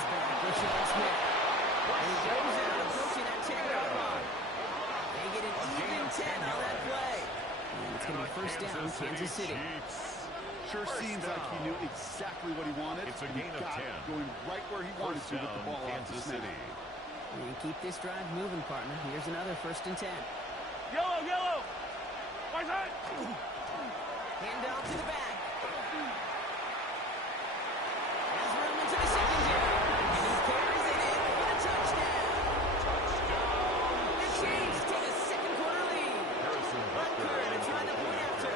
is back. Rashawn Smith. And he goes out approaching that 10-yard line. They get an even 10 on that play. And it's going to be first down, Kansas City. Sure seems like he knew exactly what he wanted. It's a gain of 10. Going right where he wanted to with the ball off the snap. And keep this drive moving, partner. Here's another first and 10. Yellow, yellow. Right side. Hand off to the back. Has room into the secondary. And he carries it in for a touchdown. The Chiefs take a second-quarter lead. Butker to try the point after.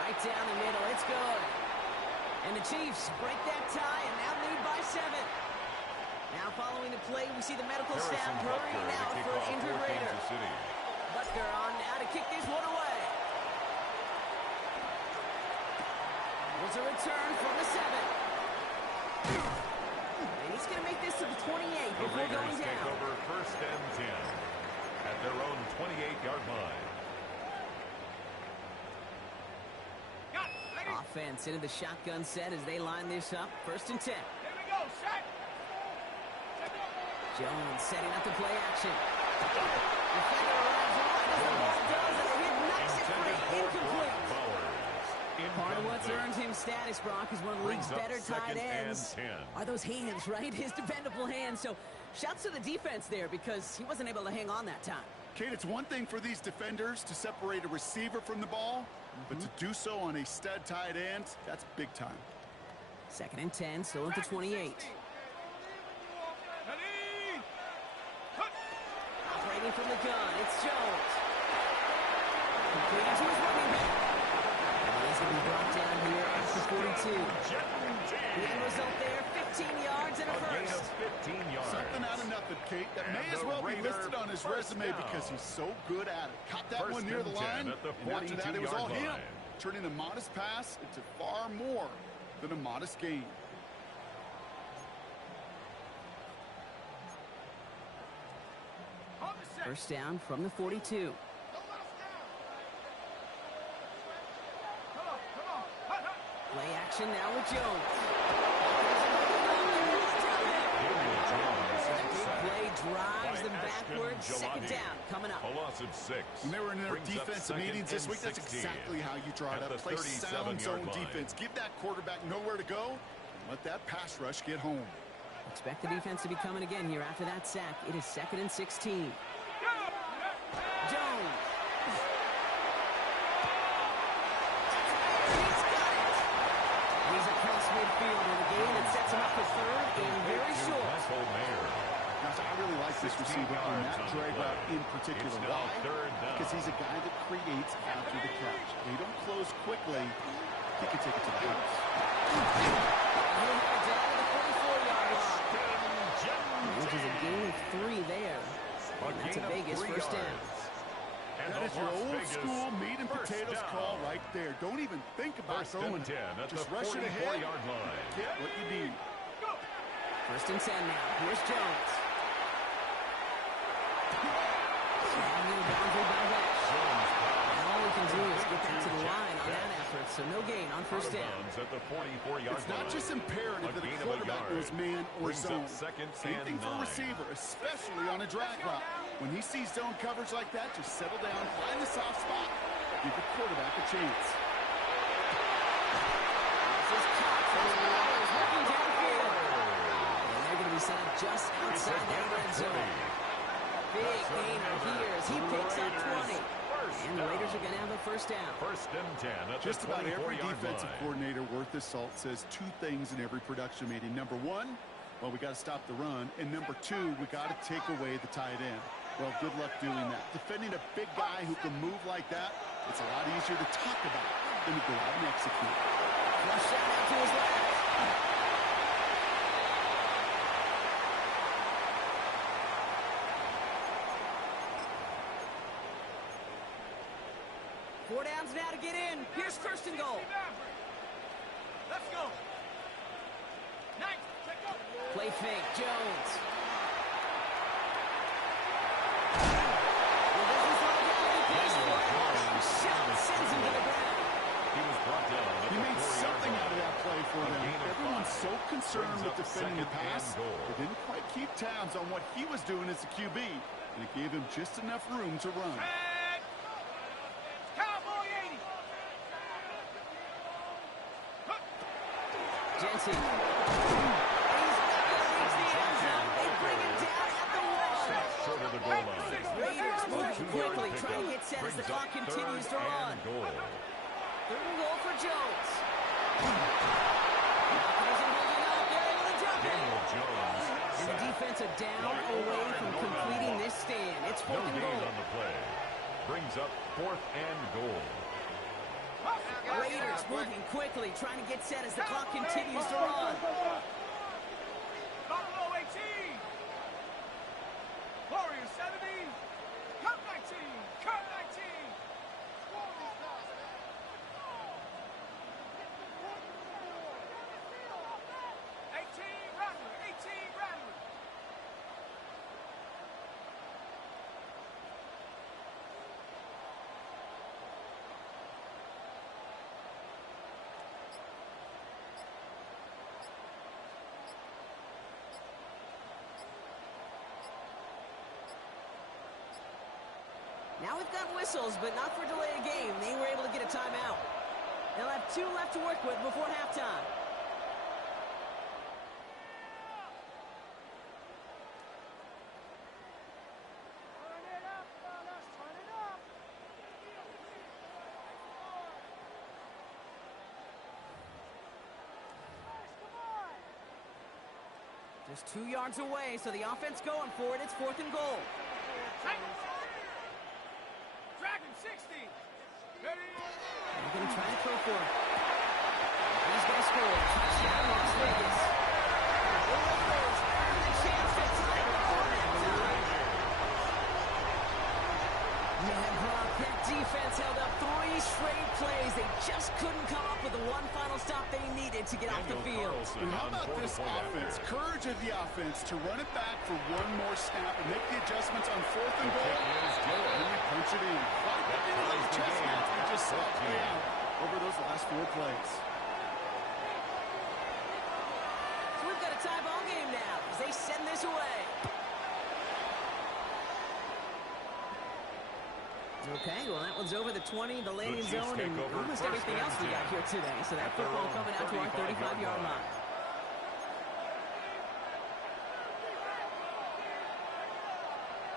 Right down the middle. It's good. And the Chiefs break that tie and now lead by 7. Now following the play, we see the medical staff hurrying out for an injured Raider. Butker on now to kick this one away. Was a return from the 7. And he's going to make this to the 28 before going down. Take over first and 10 at their own 28-yard line. Offense into the shotgun set as they line this up. First and 10. Here we go, set. Jones setting up the play action. Defender arrives wide as the ball does, and the hit knocks it free. Incomplete. Part of what's earned him status, Brock, is one of the league's better tight ends. Are those hands, right? His dependable hands. So shouts to the defense there because he wasn't able to hang on that time. Kate, it's one thing for these defenders to separate a receiver from the ball, but to do so on a stud tight end, that's big time. Second and 10, still at the 28. Operating from the gun, it's Jones. Completing to his running back. And he's going to be brought down here at the 42. The end result there, 15 yards and a first. 15 yards. Something out of nothing, Kate. That may as well be listed on his resume because he's so good at it. Caught that one near the line, and after that it was all him. Turning a modest pass into far more than a modest gain. First down from the 42. Play action now with Jones. Play drives them backwards. Second down coming up. A loss of 6. When they were in their defensive meetings this week, that's exactly how you draw it up. Play sound zone defense. Give that quarterback nowhere to go. And let that pass rush get home. Expect the defense to be coming again here after that sack. It is 2nd and 16. Jones. He's across midfield in the game and sets him up for third and very short. Gosh, I really like this receiver on that drag route in particular. Why? Because he's a guy that creates after the catch. They don't close quickly. He can take it to the house. He'll have it down to the 44-yard line. Which is a gain of 3 there. And that's a Vegas first down. That is your old school meat and potatoes call right there. Don't even think about throwing it. Just rush it ahead. Get what you need. First and 10 now. Here's Jones. And all we can do is get that to the line on that effort. So no gain on first down. It's not just imperative that a quarterback knows man or zone. Same thing for a receiver, especially on a drag route. When he sees zone coverage like that, just settle down, find the soft spot, give the quarterback a chance. This is caught from the Raiders working downfield. And they're going to be set up just outside that red zone. Big gainer here as he picks up 20. And the Raiders are going to have a first down. First and 10 at the just about every defensive coordinator worth his salt says 2 things in every production meeting. Number 1, well, we got to stop the run. And number 2, we got to take away the tight end. Well, good luck doing that. Defending a big guy who can move like that, it's a lot easier to talk about than to go out and execute. Flush shot out to his left. 4 downs now to get in. Here's first and goal. Let's go. Nice. Play fake. Jones. Shot concerned with defending the pass, goal. but didn't quite keep tabs on what he was doing as a QB, and it gave him just enough room to run. Cowboy 80. Jensen. He's not going to reach the end zone. They bring him down at the wall. Short of the goal line. Raiders moving quickly, trying to get set as the clock continues to run. Goal. Third and goal for Jones. Isn't holding up. They're able to drop it. Daniel Jones. And the defense a down away from completing this stand. It's No fourth and gain goal. on the play. Brings up 4th and goal. Raiders moving quickly, trying to get set as the clock continues to run. Buffalo 18. Warriors 70. Cut 19. Cut 19. 18 Rattler. 18 Rattler. Now we've got whistles, but not for delay of game. They were able to get a timeout. They'll have 2 left to work with before halftime. Turn it up, fellas. Turn it up. Just 2 yards away, so the offense going for it. It's fourth and goal. Dragon 60. Ready? They're going to try to throw for it. He's going to score. Touchdown, Las Vegas. The Raiders earn the chance to tie it before halftime. Man, Brock, that defense held up 3 straight plays. They just couldn't come up with the one final stop they needed to get off the field. And how about this offense? Courage of the offense to run it back for one more snap and make the adjustments on fourth and goal. And we punch it in. Like the end of those chess match we just saw play out over those last 4 plays. So we've got a tie ball game now as they send this away. Okay, well, that one's over the 20, the landing zone, and almost everything else we got here today. So that football coming out to our 35-yard line.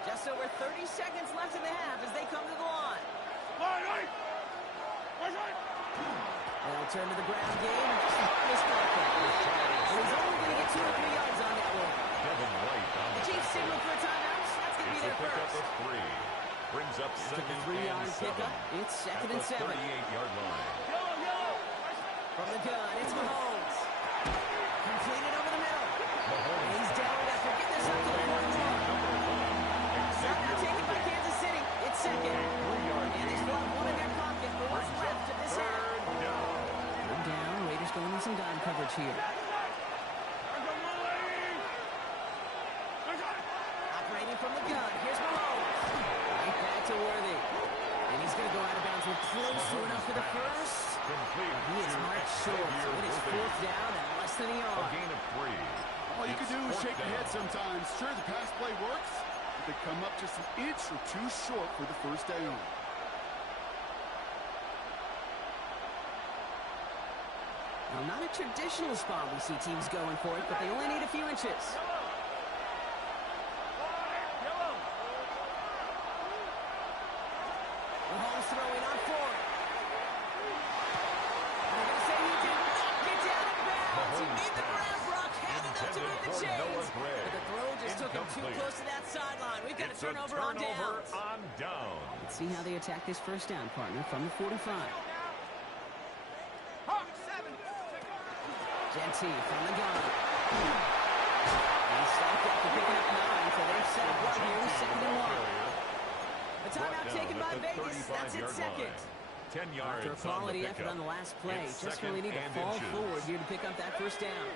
Just over 30 seconds left in the half as they come to the line. They'll turn to the ground game and just miss contact. But he's only going to get 2 or 3 yards on that one. The Chiefs signal for a timeout. That's going to be their first. Brings up After the 3-yard pickup, it's second and 7. 38-yard line. From the gun, it's Mahomes. Completed over the middle. And he's down after getting this up to the 41. Shot now taken by Kansas City. It's second. And they still have 1 in their pocket for what's left of this half. Third down. Raiders going with some dime coverage here. Operating from the gun. Here's Mahomes. Right back to Worthy. And he's going to go out of bounds. We're close to enough for the first. He is marked short. So it is fourth down and less than a yard. A gain of 3. All you can do is shake your head sometimes. Sure, the pass play works, but they come up just an inch or 2 short for the first down. Now, not a traditional spot we see teams going for it, but they only need a few inches. Mahomes throwing on 4. They're going to say he did not get down in bounds. He made the grab. Brock had enough to move the chains, but the throw just took him too close to that sideline. We've got a turnover on downs. Let's see how they attack this first down, partner, from the 45. Genty from the gun. He's stopped after picking up 9, so they've set up 1 here, second and 1. A timeout taken by Vegas. That's its second. 10 yards After a quality effort on the last play, just really need to fall forward here to pick up that first down.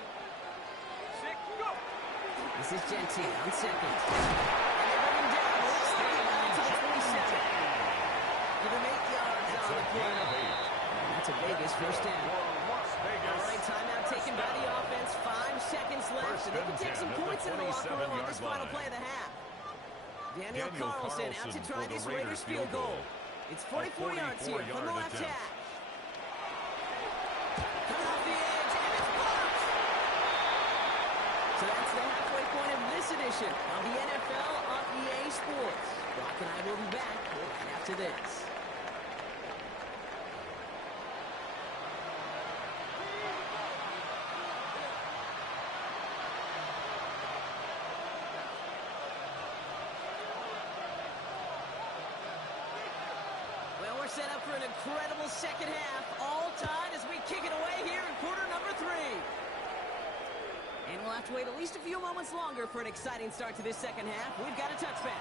This is Genty on second. And they bring him down. Let's bring him down to the 27. Give him 8 yards on the play. That's a Vegas first down. All right, timeout taken taken by the offense. 5 seconds left, and they can take some points in the locker room on this final play of the half. Daniel Carlson out to try this Raiders field goal. It's 44 yards here from the left hash. Coming off the edge, and it's blocked. So that's the halfway point of this edition of the NFL on EA Sports. Brock and I will be back right after this. Set up for an incredible second half, all tied as we kick it away here in quarter number 3. And we'll have to wait at least a few moments longer for an exciting start to this second half. We've got a touchback.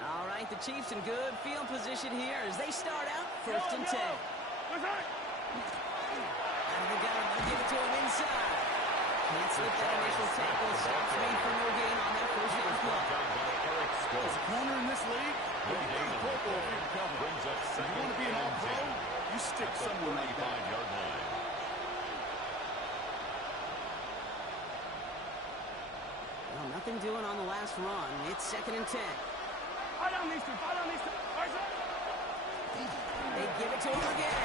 All right, the Chiefs in good field position here as they start out 1st and 10. Out of the gun, they'll give it to him inside. Can't slip that initial tackle. Stops me for no gain on that first down play. As a corner in this league, you get the Pro Bowl if you can cover. If you want to be an all-pro, you stick somewhere like that. Well, nothing doing on the last run. It's 2nd and 10. They give it to him again.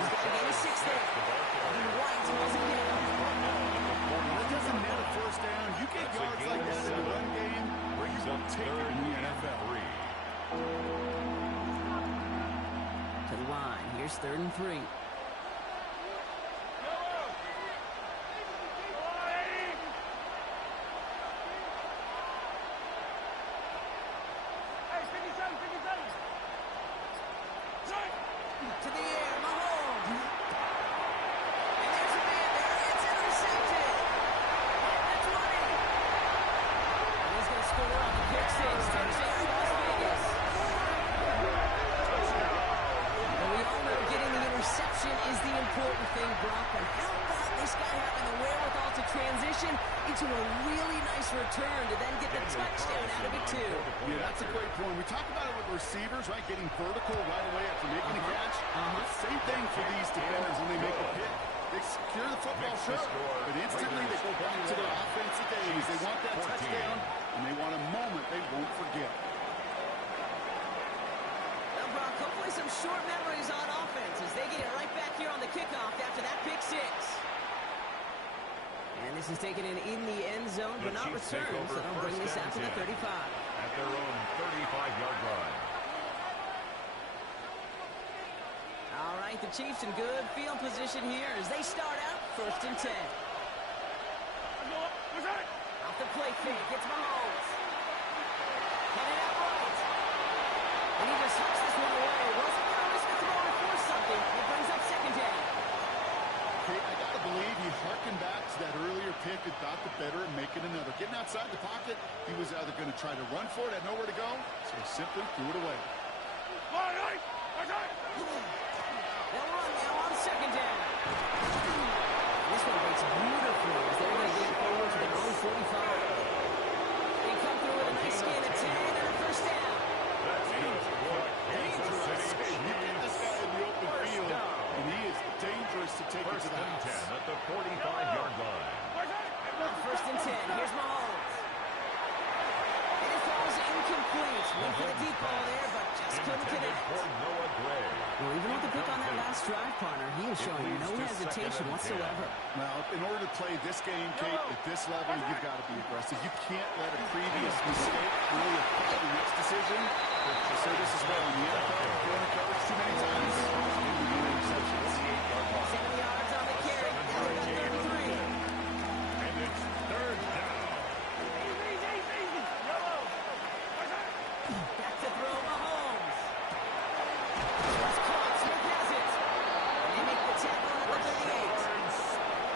He's got to gain a 6 there. And White has it down. It doesn't matter first down. You get yards like that in the run game, where you won't take it in the NFL. To the line. Here's 3rd and 3. To the air, Mahomes. And there's a man there. It's intercepted. At the 20. And he's going to score on the pick six. Touchdown, Las Vegas. And we all know getting the interception is the important thing, Brock. But how about this guy having the wherewithal to transition into a really nice return to then get the touchdown out of it, too? Yeah, that's a great point. We talk about it with receivers, right? Getting vertical right away after making a catch. Same thing for these defenders when they make a pick. They secure the football, sure, but instantly they go back to their offensive days. They want that touchdown, and they want a moment they won't forget. Well, Brock, hopefully some short memories on offense as they get it right back here on the kickoff after that pick six. And this is taken in the end zone, but not returned, so they'll bring this out to the 35. At their own 35-yard line. All right, the Chiefs in good field position here as they start out 1st and 10. Off the play fake, it's Mahomes. Headed out right. And he just hooks this one away. Wasn't going to risk a throw or force something. It brings up 2nd down. Okay, I got to believe he harkened back to that earlier pick and thought the better and make it another. Getting outside the pocket, he was either going to try to run for it, had nowhere to go, so he simply threw it away. They'll run now on 2nd down. This one breaks beautifully as they're going to get forward to their own 45. They come through with a nice gain of 10 and a 1st down. Dangerous. You get this guy in the open field, and he is dangerous to take it to the house. 1st and 10 at the 45-yard line. 1st and 10. Here's Mahomes. And it falls incomplete. Went for the deep ball there, but just couldn't connect. Well, even with the pick on that last drive, partner, he was showing no hesitation whatsoever. Well, in order to play this game, Kate, at this level, you've got to be aggressive. You can't let a previous mistake really affect the next decision. I say this as well in the NFL, throwing the coverage too many times, no interceptions. 7 yards on the carry. Now they've got 3rd and 3. And it's 3rd down. Back to throw Mahomes. This one's caught. Smith has it. And they make the tackle at the 38.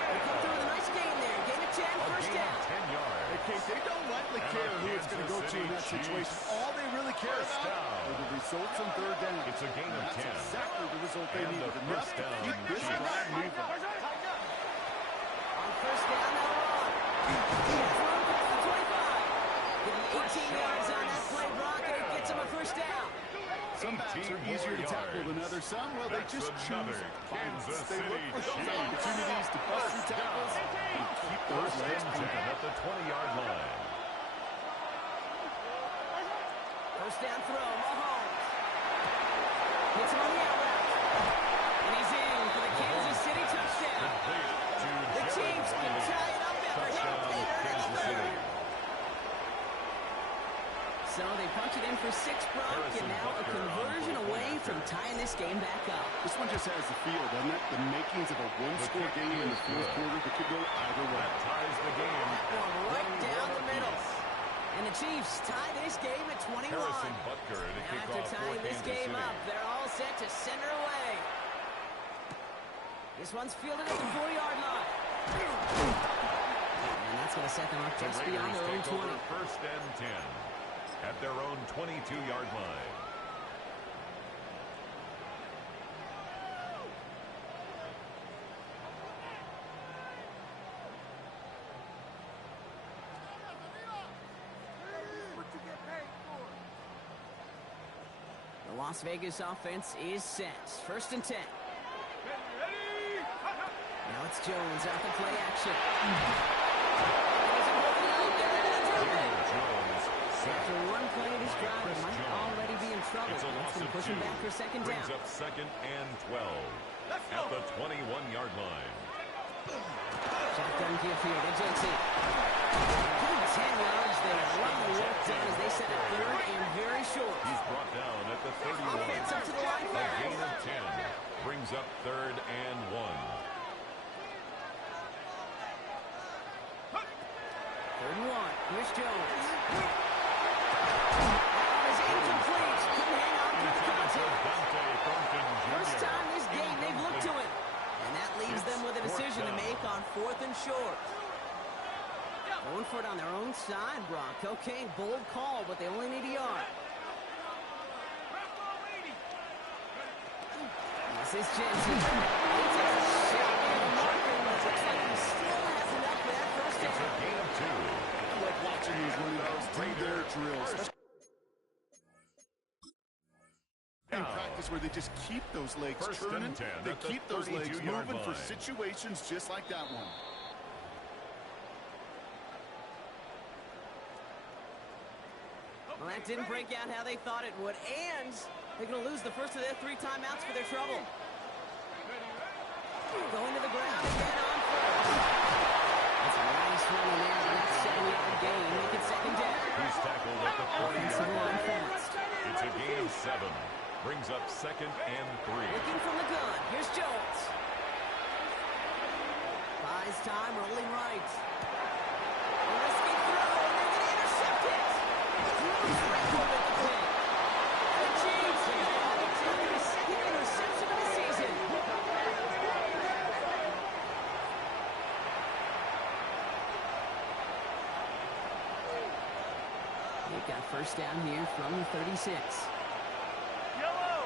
They come through with a nice gain there. Gain of 10, 1st down. 10 yards. Okay, they don't likely care who it's going to go to in that situation. All they really care about are the results on 3rd down. It's a gain of 10. That's exactly the result they And needed. the Enough first to down. keep this drive moving. On 1st down, they'll run. He's run past the 25. Getting 18 yards on that play. Gets him a first down. Some backs are easier to tackle than others. Some, well, they just choose violence. They look for those opportunities to bust through tackles and keep those legs pumping. At the 20-yard line. First down throw, Mahomes. Hits him on the out route. And he's in for the Kansas City touchdown. The Chiefs can tie it up after hitting Kansas City. So they punch it in for 6, Brock, and now a conversion away from tying this game back up. This one just has the feel, doesn't it? The makings of a one-score game in the fourth quarter that could go either way. That ties the game. One right down the middle. And the Chiefs tie this game at 21. Harrison Butker to kick After off for tying this Kansas game City. up, they're all set to send her away. This one's fielded at the 4-yard line. And that's going to set them up just beyond their own 20. First and 10 at their own 22-yard line. The Las Vegas offense is set. First and 10. Now it's Jones out the play action. After one play of this drive, they might already be in trouble. That's going to push him back for second down. Brings up second and 12 at the 21-yard line. Shotgun give here to JT. 10 yards there. A lot of work done as they set a third and very short. He's brought down at the 31. Offense up to the line A first. gain of 10 brings up third and 1. Third and 1. Here's Jones. That is incomplete. Couldn't hang on to the contact. First time this game they've looked to it. And that leaves them with a decision to make on 4th and short. Going for it on their own side, Brock. Okay, bold call, but they only need a yard. This is Jensen. He takes a shot near the marker, and it looks like he still has enough for that first down. It's a gain of 2. I like watching these running backs do their drills. In practice where they just keep those legs First and turning. 10 They at the keep those legs 32-yard moving for line. situations just like that one. Well, that didn't break out how they thought it would, and they're going to lose the first of their 3 timeouts for their trouble. Going to the ground again on first. That's a nice run in there, but that's 7-yard gain. Make it second down. He's tackled at the 40-yard Offensive line line. fast. It's a gain of 7. Brings up second and 3. Looking from the gun. Here's Jones. Buys time, rolling right. A risky throw, and they're going to intercept it. Throws right over the play. The Chiefs are going to take their second interception of the season. They've got first down here from the 36. Yellow!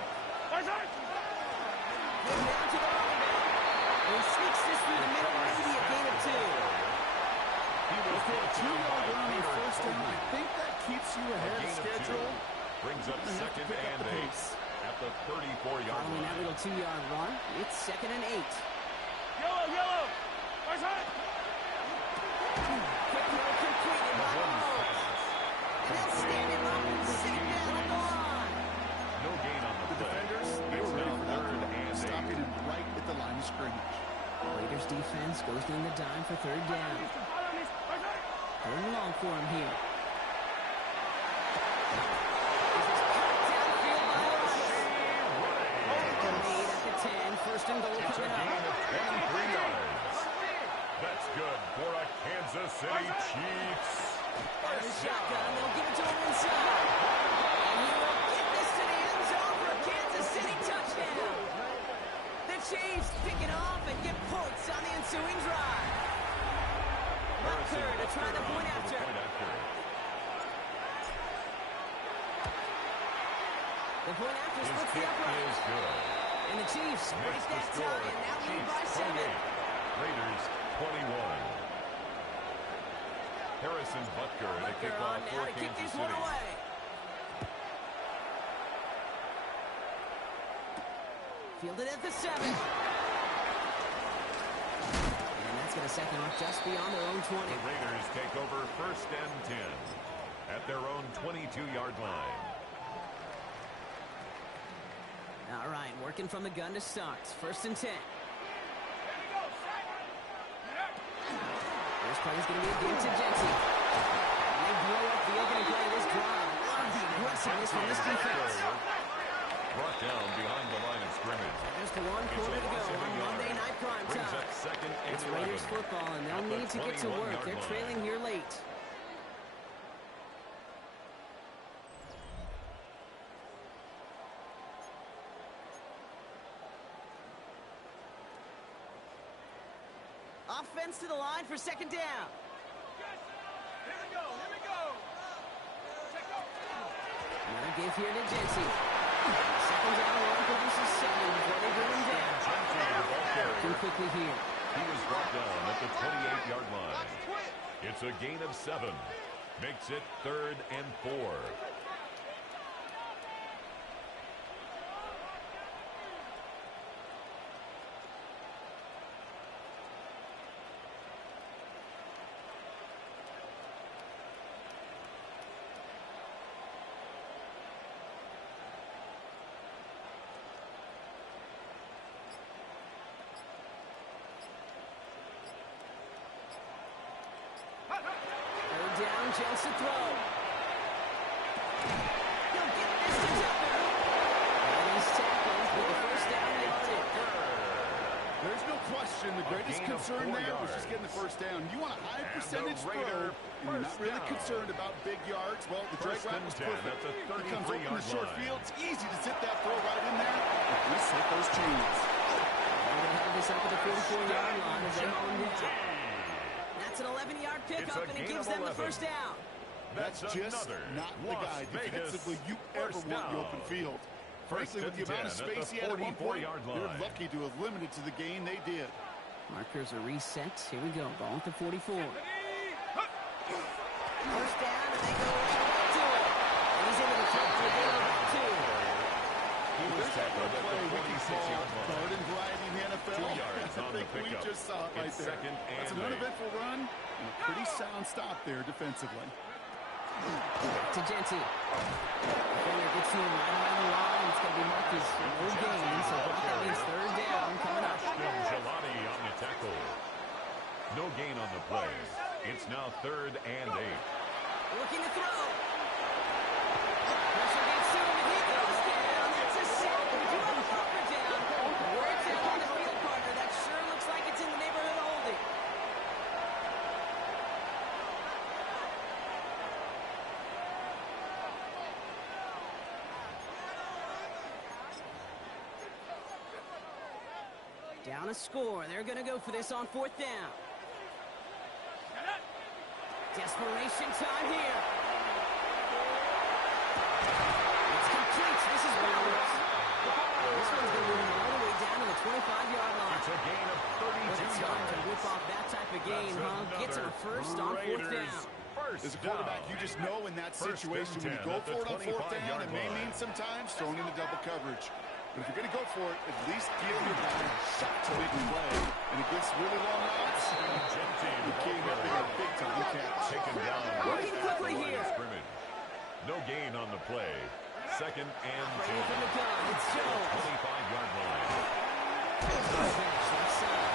Where's that? Down to the running back. And he sneaks this through the middle, maybe a gain of 2. With a 2-yard run on first down, I think that keeps you ahead of schedule. Brings up second pick up and the 8 pace. at the 34-yard Following that line. little 2-yard run, it's second and 8. Yellow, yellow! Where's that? Quick throw completed by Mahomes. And they'll stand him up and sit down on the line. No gain on the The play. defenders, they It's were ready now for that third throw, and 8. stopping him right at the line of scrimmage. Raiders defense goes in the dime for third down. Follow me. Where's that? Third and long for him here. Made at the 10, first and goal It's a coming gain up. of 23 yards. That's good for a Kansas City Chiefs. Fires a shotgun, they'll give it to him inside. And he will get this to the end zone for a Kansas City touchdown. The Chiefs pick it off and get points on the ensuing drive. Butker to try the point after. The point after splits the upright. Is good. And the Chiefs break Makes the that score. tie and now lead Chiefs by 7. 28, Raiders 21. Harrison Butker to kick Butker off on now for to kick Kansas this one City. away. Fielded at the 7. And that's going to set them up just beyond their own 20. The Raiders take over 1st and 10 at their own 22-yard line. All right, working from the gun to start. 1st and 10. This play is going to be a game to Jensen. They blow up the opening play of this drive. Love the aggressiveness from this defense. Brought down behind the line of scrimmage. Just 1 quarter to go on Monday Night Prime Time. It's Raiders football, and they'll need to get to work. They're trailing here late. Offense to the line for 2nd down. Here we go. Here we go. Check out. Another give here to Jensen. 2nd down, one produces 7 before they bring him down. Working quickly here. He was brought down at the 28-yard line. It's a gain of 7. Makes it 3rd and 4. Down, Jensen throw. He'll get this to Tucker. And he's tackled with the 1st down yardage. There's no question the greatest concern there was just getting the 1st down. You want a high percentage throw, and you're not really concerned about big yards. Well, the drag route was perfect. He comes open the short field. It's easy to zip that throw right in there. At least hit those chains. They're going to have this up at the 44-yard line as they hold him down. That's an 11-yard pickup, and it gives them the 1st down. That's just not the guy defensively you ever want in the open field. Frankly, with the amount of space he had at one point, they're lucky to have limited to the gain they did. Markers are reset. Here we go. Ball at the 44. 1st down, and they go right to it. And he's into the club for a gain of about 2. He was tackled at the 46-yard line. Garden variety in the NFL. 2 yards on the we pickup. just saw it right It's there. 2nd and That's an 8. uneventful run and a pretty sound stop there defensively. To Jensen. Defender gets to him right around the line. It's going to be marked as no gain. So that means 3rd down coming up. Gelati on the tackle. No gain on the play. It's now 3rd and 8. Looking to throw. Pressure gets to him, and he goes down. That's a sack. We do have a Parker down. Words out on the field partner. That sure looks like it's in the neighborhood of holding. Down a score. They're going to go for this on 4th down. Desperation time here. It's complete. This is Williams. This one's going to move him all the way down to the 25-yard line. It's a gain of 32 Time to yards. whip off that type of gain, huh? Gets him a 1st on 4th down. As a quarterback, you just know in that situation when you go for it on 4th down, it may mean sometimes throwing into double coverage. But if you're going to go for it, at least give your guy a shot to make a play. And against really long odds, you can't have a big-time catch. Taken down Working right quickly at the line here. of scrimmage. No gain on the play. 2nd and 2. Ready from the gun. It's Jones. 25-yard line. Finish left side.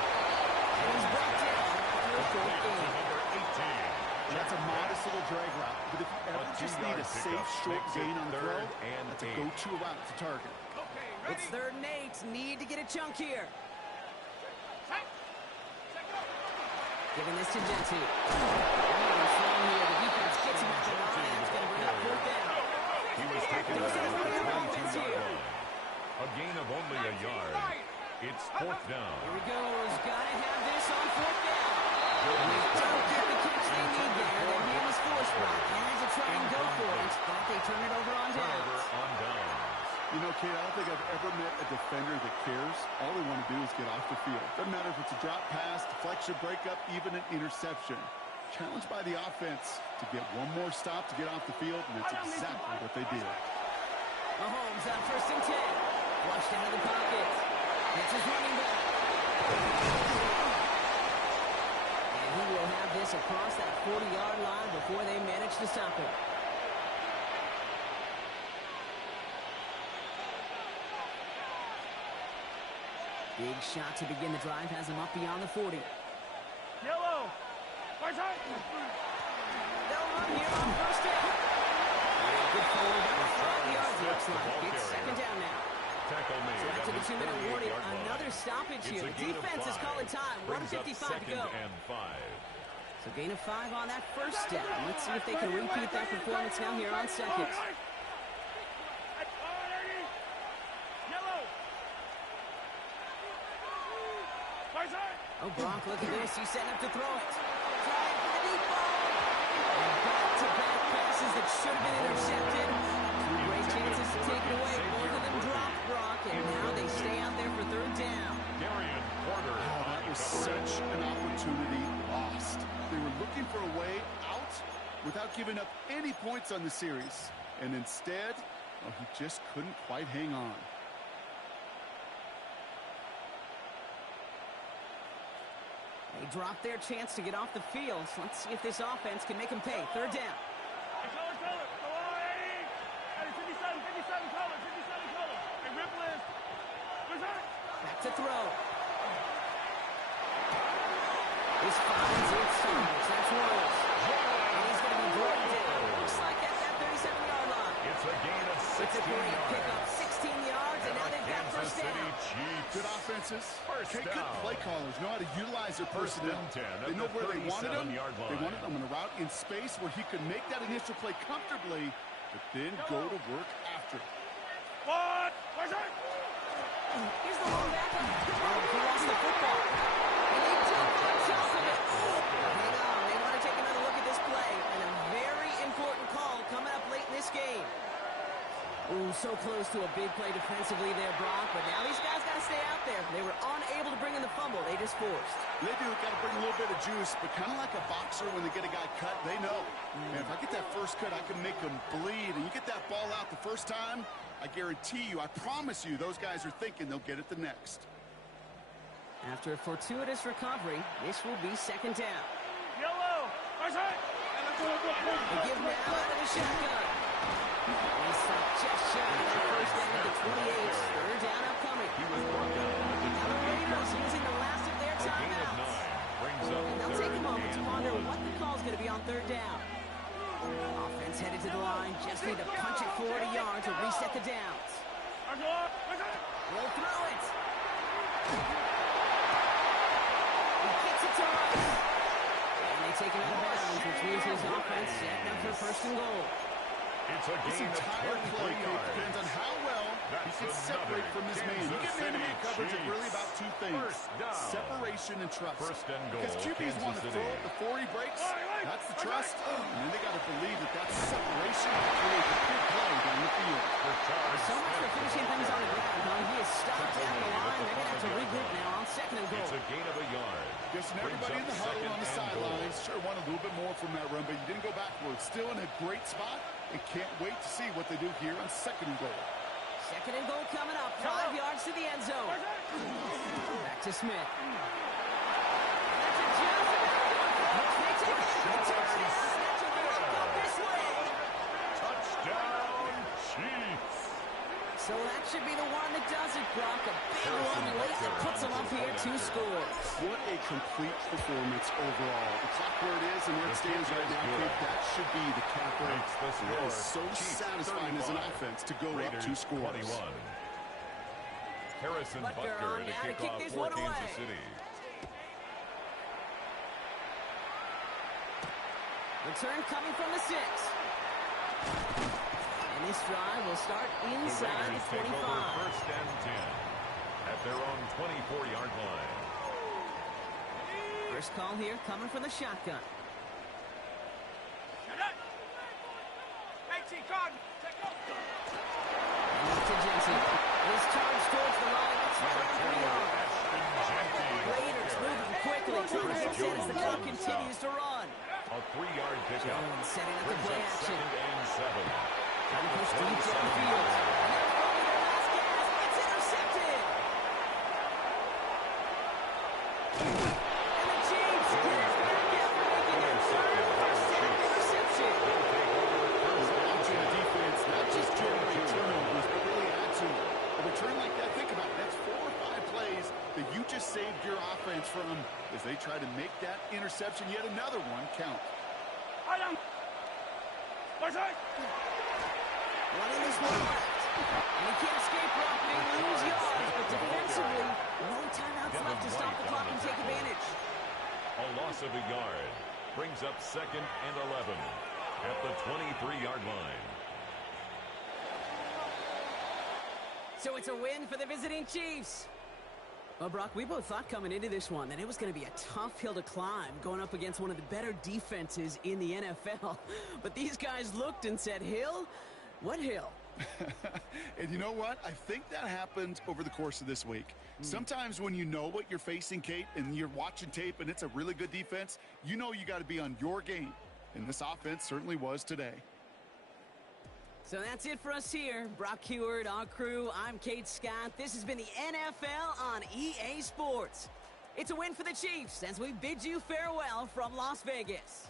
And he's brought down after a 4th gain. Number 18. That's a modest little drag route. But if you ever just need a safe, short gain on the throw, that's a go-to route to target. It's 3rd and 8. Need to get a chunk here. Giving this to Jensen. Strong here. The defense gets him at the line. It's going to bring up 4th down. He was taken down at the 22-yard line. A gain of only a yard. It's 4th down. Here he goes. Got to have this on 4th down. And they don't get the catch they need there. Their game is forced, Brock. Had to try and go for it, but they turn it over on downs. On downs. You know, Kate, I don't think I've ever met a defender that cares. All they want to do is get off the field. Doesn't matter if it's a drop pass, deflection, breakup, even an interception. Challenged by the offense to get one more stop to get off the field, and that's exactly what they did. Mahomes on 1st and 10. Flushed out of the pocket. Big shot to begin the drive has him up beyond the 40. Yellow. Right side. They'll run here on first down. Good forward, about 5 yards, looks like. It's second down now. Tackle made. So after the 2-minute warning, 38-yard line. another stoppage here. The defense is calling time. 1:55 to go. And 5. So gain of 5 on that first down. Let's see if they can repeat that performance now here on second. Yellow. Right side. Oh, Brock, look at this. He's setting up to throw it. Trying for the deep ball. And back-to-back passes that should have been intercepted. Two great chances to take it away. Both of them dropped, Brock, and now they stay out there for third down. Oh, that was such an opportunity lost. They were looking for a way out without giving up any points on the series. And instead, oh, he just couldn't quite hang on. They dropped their chance to get off the field. So let's see if this offense can make them pay. Third down. Color. Go on, Eddie. Eddie, 57, color. Hey, rip list. Right side. Back to throw. This finds its targets. That's Rose. And he's going to be brought down. Looks like at that 37-yard line. It's a gain of 16 It's a great yards. pickup. 16 yards, and now they've got Kansas first City down. Chiefs. Good offenses. First Good down. play callers know how to utilize their First personnel. and 10 at They know the where they wanted them. 37-yard They line. wanted them in a route in space where he could make that initial play comfortably, but then go to work after. What? Right side. Here's the long backup. He lost the football. And they took on top of it. Hang on. They want to take another look at this play. And a very important call coming up late in this game. Ooh, so close to a big play defensively there, Brock. But now these guys got to stay out there. They were unable to bring in the fumble. They just forced. They do got to bring a little bit of juice, but kind of like a boxer when they get a guy cut, they know. And if I get that first cut, I can make them bleed. And you get that ball out the first time, I guarantee you, I promise you, those guys are thinking they'll get it the next. After a fortuitous recovery, this will be second down. Yellow. Right side. They give now out of the shotgun. They stop just shy of that first down at the 28. Third down upcoming. He was brought down at the Now the Raiders using the last of their A gain of timeouts. 9 brings up And they'll take a third moment to and ponder 1. what the call is going to be on third down. Offense headed to the line. Just need to punch it 40 yards to reset the downs. They'll throw it. He gets it to Rice. And they take him out of bounds, which means his offense setting up for first and goal. It's a This gain of entire 23 play yards. depends on how well he That's can separate another from his man. You Kansas get man-to-man City coverage is really Chiefs. about two things. First down. Separation and trust. First and goal, Because QBs want to Kansas throw City. it before he breaks. That's the trust. And then they got to believe that that separation will create a big play down the field. The charge So much for finishing things on the ground, huh? He is stopped at the line. They're going to have to regroup now on second and goal. It's a gain of a yard. Guessing Brings everybody up in the huddle second on the and goal. sidelines sure want a little bit more from that run, but you didn't go backwards. Still in a great spot and can't wait to see what they do here on second and goal. Second and goal coming up. 5 yards to the end zone. Back to Smith. That's a Johnson. They take it for the touchdown. That took the walk up this way. Touchdown, Chiefs. So that should be the one that does it, Brock. A big run late that puts them up here 2 scores. What a complete performance overall. The clock where it is and where it stands right now, Kate, that should be the capper. Makes the That is so score. Chiefs satisfying as an 35. offense to go Raiders up 2 scores. 21. Harrison Butker Butker on to now to kick kick off this for one away. Kansas City. Return coming from the 6. And this drive will start The inside Raiders the take over 25. first and 10 at their own 24-yard line. First call here coming from the shotgun. And to Jensen. His charge towards the line. That's right on 3 yards. Raiders moving quickly, trying to get set as the clock continues to run. A 3-yard pickup. Jones setting up the Brings play up action. second and 7. Trying to push deep down the field. And they're throwing their last gas. It's intercepted. And the Chiefs get it back after making their third first down interception. Watching the defense, not just generate turnovers, but really add to it. A return like that, think about it. That's 4 or 5 plays. They just saved your offense from them as they try to make that interception, yet another one, count. Running this one left. And he can't escape Brock. They lose yards, but defensively, no timeouts left to stop the clock and take advantage. A loss of a yard brings up 2nd and 11 at the 23-yard line. So it's a win for the visiting Chiefs. Well, Brock, we both thought coming into this one that it was going to be a tough hill to climb going up against one of the better defenses in the NFL. But these guys looked and said, Hill? What hill? And you know what? I think that happened over the course of this week. Sometimes when you know what you're facing, Kate, and you're watching tape and it's a really good defense, you know you got to be on your game. And this offense certainly was today. So that's it for us here. Brock Heward, our crew, I'm Kate Scott. This has been the NFL on EA Sports. It's a win for the Chiefs as we bid you farewell from Las Vegas.